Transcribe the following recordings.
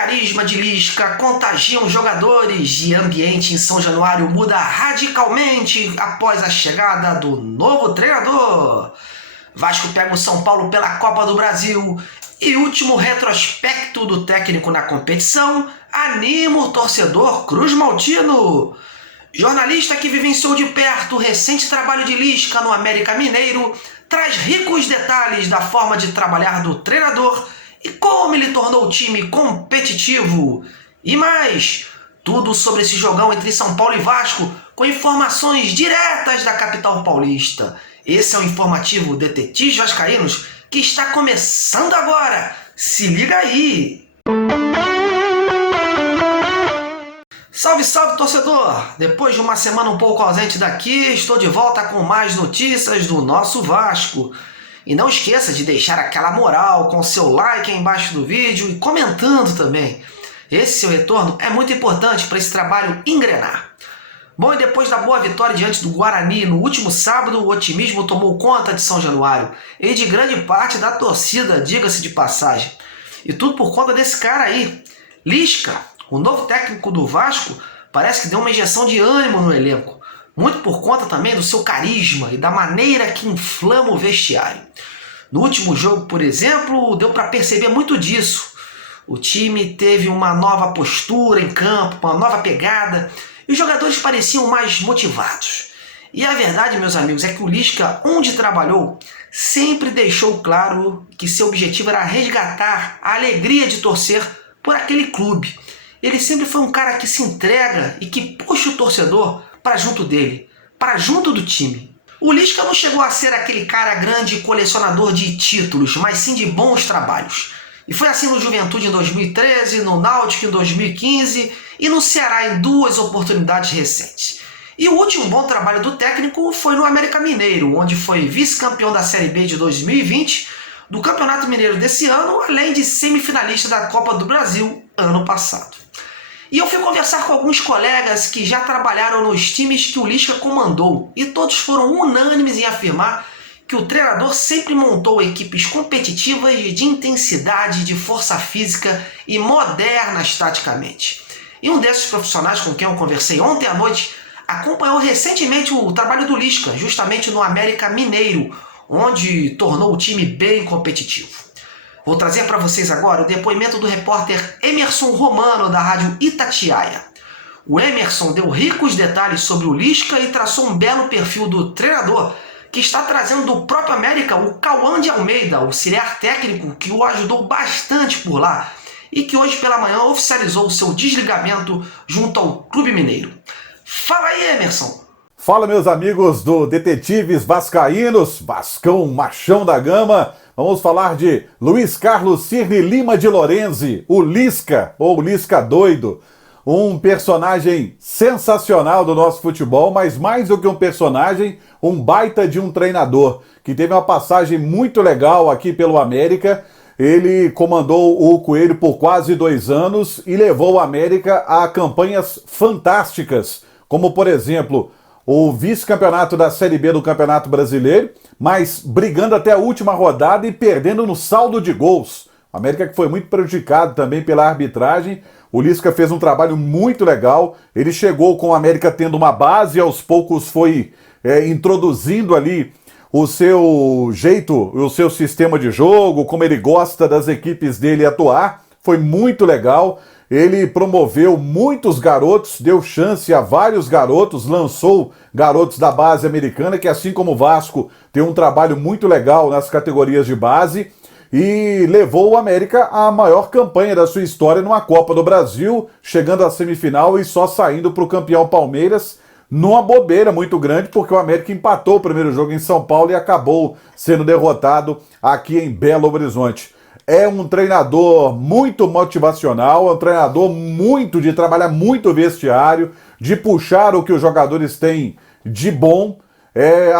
carisma de Lisca contagiam os jogadores e ambiente em São Januário muda radicalmente após a chegada do novo treinador. Vasco pega o São Paulo pela Copa do Brasil e último retrospecto do técnico na competição anima o torcedor cruz-maltino. Jornalista que vivenciou de perto o recente trabalho de Lisca no América Mineiro traz ricos detalhes da forma de trabalhar do treinador e como ele tornou o time competitivo. E mais, tudo sobre esse jogão entre São Paulo e Vasco, com informações diretas da capital paulista. Esse é o informativo Detetives Vascaínos, que está começando agora. Se liga aí! Salve, salve, torcedor! Depois de uma semana um pouco ausente daqui, estou de volta com mais notícias do nosso Vasco. E não esqueça de deixar aquela moral com seu like aí embaixo do vídeo e comentando também. Esse seu retorno é muito importante para esse trabalho engrenar. Bom, e depois da boa vitória diante do Guarani no último sábado, o otimismo tomou conta de São Januário e de grande parte da torcida, diga-se de passagem. E tudo por conta desse cara aí, Lisca, o novo técnico do Vasco, parece que deu uma injeção de ânimo no elenco. Muito por conta também do seu carisma e da maneira que inflama o vestiário. No último jogo, por exemplo, deu para perceber muito disso. O time teve uma nova postura em campo, uma nova pegada, e os jogadores pareciam mais motivados. E a verdade, meus amigos, é que o Lisca, onde trabalhou, sempre deixou claro que seu objetivo era resgatar a alegria de torcer por aquele clube. Ele sempre foi um cara que se entrega e que puxa o torcedor para junto dele, para junto do time. O Lisca não chegou a ser aquele cara grande colecionador de títulos, mas sim de bons trabalhos. E foi assim no Juventude em 2013, no Náutico em 2015 e no Ceará em 2 oportunidades recentes. E o último bom trabalho do técnico foi no América Mineiro, onde foi vice-campeão da Série B de 2020, do Campeonato Mineiro desse ano, além de semifinalista da Copa do Brasil ano passado. E eu fui conversar com alguns colegas que já trabalharam nos times que o Lisca comandou, e todos foram unânimes em afirmar que o treinador sempre montou equipes competitivas de intensidade, de força física e modernas taticamente. E um desses profissionais com quem eu conversei ontem à noite acompanhou recentemente o trabalho do Lisca, justamente no América Mineiro, onde tornou o time bem competitivo. Vou trazer para vocês agora o depoimento do repórter Emerson Romano, da rádio Itatiaia. O Emerson deu ricos detalhes sobre o Lisca e traçou um belo perfil do treinador, que está trazendo do próprio América o Cauã de Almeida, auxiliar técnico que o ajudou bastante por lá e que hoje pela manhã oficializou o seu desligamento junto ao Clube Mineiro. Fala aí, Emerson! Fala, meus amigos do Detetives Vascaínos, Vascão Machão da Gama. Vamos falar de Luiz Carlos Cirne Lima de Lorenzi, o Lisca, ou Lisca doido. Um personagem sensacional do nosso futebol, mas mais do que um personagem, um baita de um treinador, que teve uma passagem muito legal aqui pelo América. Ele comandou o Coelho por quase 2 anos e levou o América a campanhas fantásticas, como por exemplo o vice-campeonato da Série B do Campeonato Brasileiro, mas brigando até a última rodada e perdendo no saldo de gols. O América que foi muito prejudicado também pela arbitragem. O Lisca fez um trabalho muito legal. Ele chegou com o América tendo uma base, aos poucos foi introduzindo ali o seu jeito, o seu sistema de jogo, como ele gosta das equipes dele atuar. Foi muito legal. Ele promoveu muitos garotos, deu chance a vários garotos, lançou garotos da base americana, que assim como o Vasco tem um trabalho muito legal nas categorias de base, e levou o América à maior campanha da sua história numa Copa do Brasil, chegando à semifinal e só saindo para o campeão Palmeiras, numa bobeira muito grande, porque o América empatou o primeiro jogo em São Paulo e acabou sendo derrotado aqui em Belo Horizonte. É um treinador muito motivacional, é um treinador muito de trabalhar muito o vestiário, de puxar o que os jogadores têm de bom,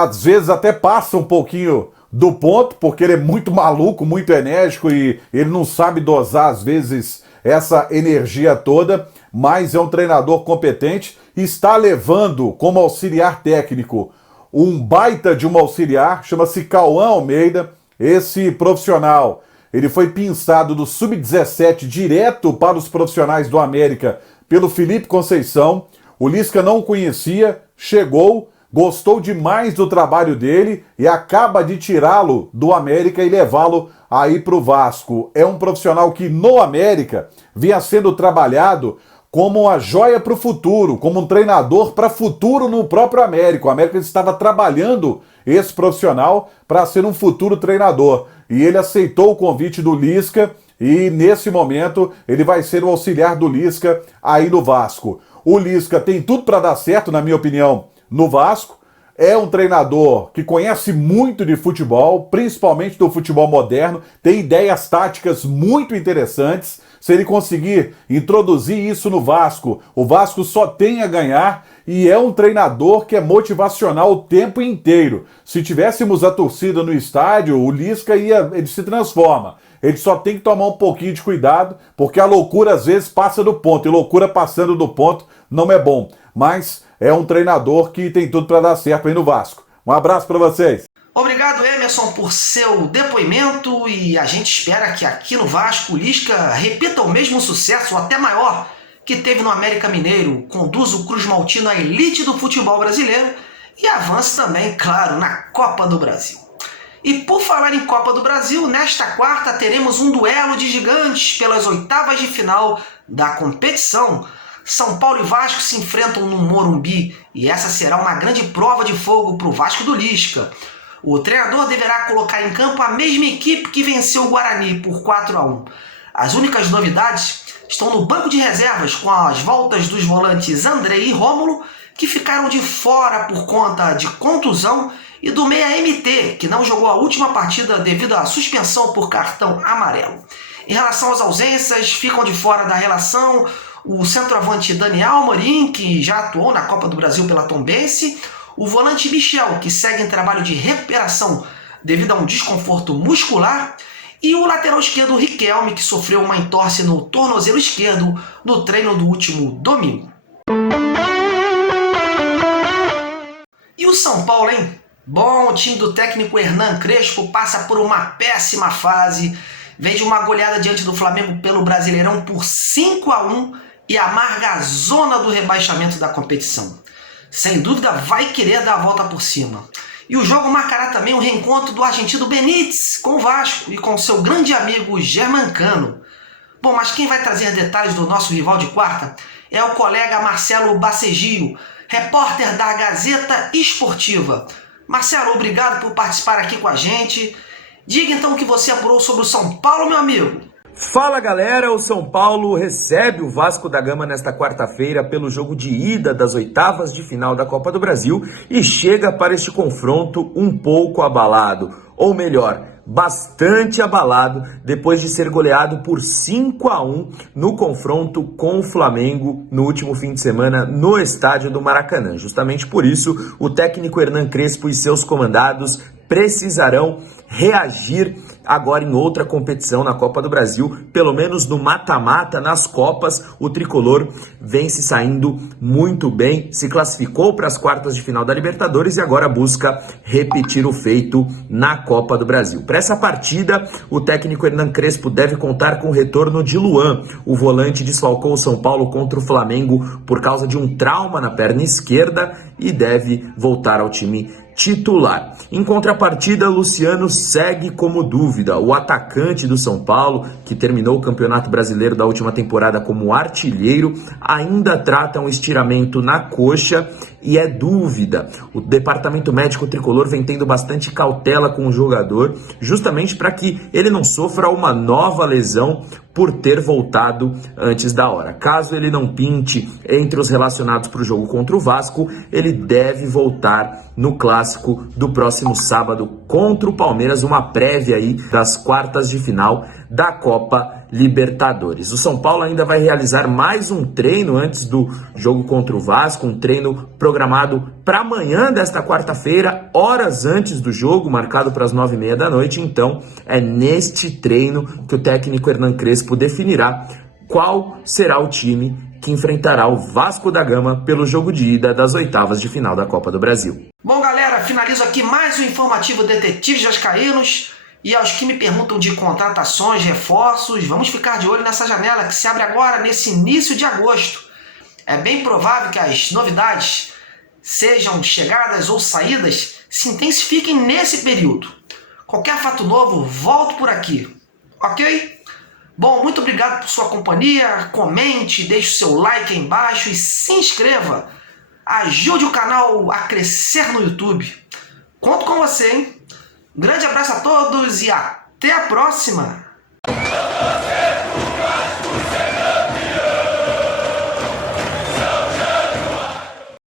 às vezes até passa um pouquinho do ponto, porque ele é muito maluco, muito enérgico e ele não sabe dosar às vezes essa energia toda, mas é um treinador competente e está levando como auxiliar técnico um baita de um auxiliar, chama-se Cauã Almeida. Esse profissional ele foi pinçado do Sub-17 direto para os profissionais do América pelo Felipe Conceição. O Lisca não o conhecia, chegou, gostou demais do trabalho dele e acaba de tirá-lo do América e levá-lo aí para o Vasco. É um profissional que no América vinha sendo trabalhado como uma joia para o futuro, como um treinador para futuro no próprio América. O América estava trabalhando esse profissional para ser um futuro treinador. E ele aceitou o convite do Lisca e nesse momento ele vai ser o auxiliar do Lisca aí no Vasco. O Lisca tem tudo para dar certo, na minha opinião, no Vasco. É um treinador que conhece muito de futebol, principalmente do futebol moderno, tem ideias táticas muito interessantes. Se ele conseguir introduzir isso no Vasco, o Vasco só tem a ganhar e é um treinador que é motivacional o tempo inteiro. Se tivéssemos a torcida no estádio, o Lisca ele se transforma. Ele só tem que tomar um pouquinho de cuidado, porque a loucura às vezes passa do ponto, e loucura passando do ponto não é bom. Mas é um treinador que tem tudo para dar certo aí no Vasco. Um abraço para vocês. Obrigado, Emerson, por seu depoimento, e a gente espera que aqui no Vasco o Lisca repita o mesmo sucesso, ou até maior, que teve no América Mineiro, conduza o Cruz Maltino à elite do futebol brasileiro e avance também, claro, na Copa do Brasil. E por falar em Copa do Brasil, nesta quarta teremos um duelo de gigantes pelas oitavas de final da competição. São Paulo e Vasco se enfrentam no Morumbi e essa será uma grande prova de fogo para o Vasco do Lisca. O treinador deverá colocar em campo a mesma equipe que venceu o Guarani por 4-1. As únicas novidades estão no banco de reservas, com as voltas dos volantes André e Rômulo, que ficaram de fora por conta de contusão, e do meia MT, que não jogou a última partida devido à suspensão por cartão amarelo. Em relação às ausências, ficam de fora da relação o centroavante Daniel Amorim, que já atuou na Copa do Brasil pela Tombense, o volante Michel, que segue em trabalho de recuperação devido a um desconforto muscular, e o lateral esquerdo Riquelme, que sofreu uma entorse no tornozelo esquerdo no treino do último domingo. E o São Paulo, hein? Bom, o time do técnico Hernan Crespo passa por uma péssima fase, vem de uma goleada diante do Flamengo pelo Brasileirão por 5-1 e amarga a zona do rebaixamento da competição. Sem dúvida vai querer dar a volta por cima. E o jogo marcará também o reencontro do argentino Benítez com o Vasco e com seu grande amigo Germancano. Bom, mas quem vai trazer detalhes do nosso rival de quarta é o colega Marcelo Bacegio, repórter da Gazeta Esportiva. Marcelo, obrigado por participar aqui com a gente. Diga então o que você apurou sobre o São Paulo, meu amigo. Fala galera, o São Paulo recebe o Vasco da Gama nesta quarta-feira pelo jogo de ida das oitavas de final da Copa do Brasil e chega para este confronto um pouco abalado, ou melhor, bastante abalado depois de ser goleado por 5-1 no confronto com o Flamengo no último fim de semana no estádio do Maracanã. Justamente por isso, o técnico Hernan Crespo e seus comandados precisarão reagir agora em outra competição na Copa do Brasil, pelo menos no mata-mata, nas Copas, o tricolor vem se saindo muito bem, se classificou para as quartas de final da Libertadores e agora busca repetir o feito na Copa do Brasil. Para essa partida, o técnico Hernan Crespo deve contar com o retorno de Luan. O volante desfalcou o São Paulo contra o Flamengo por causa de um trauma na perna esquerda e deve voltar ao time titular. Em contrapartida, Luciano segue como dúvida. O atacante do São Paulo, que terminou o Campeonato Brasileiro da última temporada como artilheiro, ainda trata um estiramento na coxa e é dúvida. O departamento médico tricolor vem tendo bastante cautela com o jogador, justamente para que ele não sofra uma nova lesão por ter voltado antes da hora. Caso ele não pinte entre os relacionados para o jogo contra o Vasco, ele deve voltar no clássico do próximo sábado contra o Palmeiras, uma prévia aí das quartas de final da Copa Libertadores. O São Paulo ainda vai realizar mais um treino antes do jogo contra o Vasco, um treino programado para amanhã desta quarta-feira, horas antes do jogo, marcado para as 9h30 da noite. Então, é neste treino que o técnico Hernan Crespo definirá qual será o time que enfrentará o Vasco da Gama pelo jogo de ida das oitavas de final da Copa do Brasil. Bom, galera, finalizo aqui mais um informativo Detetives Vascaínos. E aos que me perguntam de contratações, reforços, vamos ficar de olho nessa janela que se abre agora nesse início de agosto. É bem provável que as novidades, sejam chegadas ou saídas, se intensifiquem nesse período. Qualquer fato novo, volto por aqui. Ok? Bom, muito obrigado por sua companhia. Comente, deixe o seu like aí embaixo e se inscreva. Ajude o canal a crescer no YouTube. Conto com você, hein? Grande abraço a todos e até a próxima!